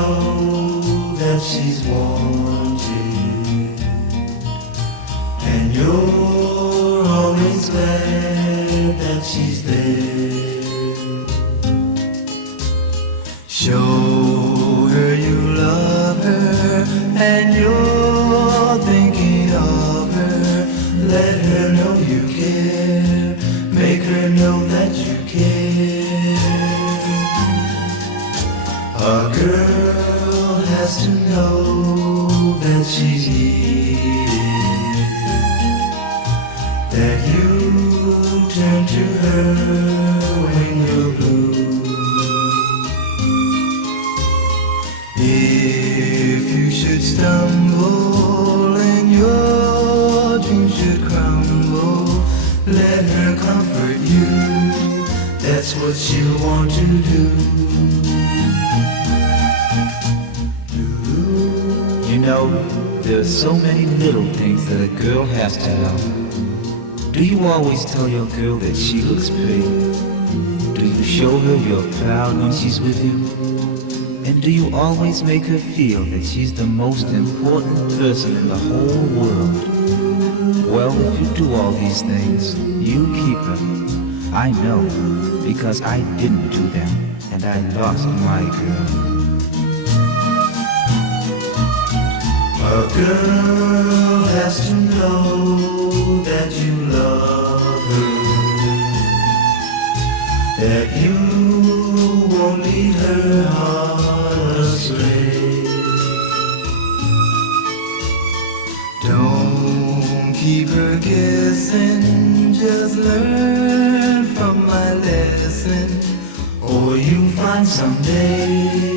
know that she's wanted, and you're always glad that she's there. Show her you love her and you're thinking of her. Let her know you care, make her know that you care. A girl has to know that she's needed, that you turn to her when you're blue. If you should stumble and your dreams should crumble, let her comfort you, that's what she'll want to do. You know, there are so many little things that a girl has to know. Do you always tell your girl that she looks pretty? Do you show her you're proud when she's with you? And do you always make her feel that she's the most important person in the whole world? Well, if you do all these things, you keep her. I know, because I didn't do them, and I lost my girl. A girl has to know that you love her, that you won't lead her heart astray. Don't keep her guessing, just learn from my lesson, or you'll find someday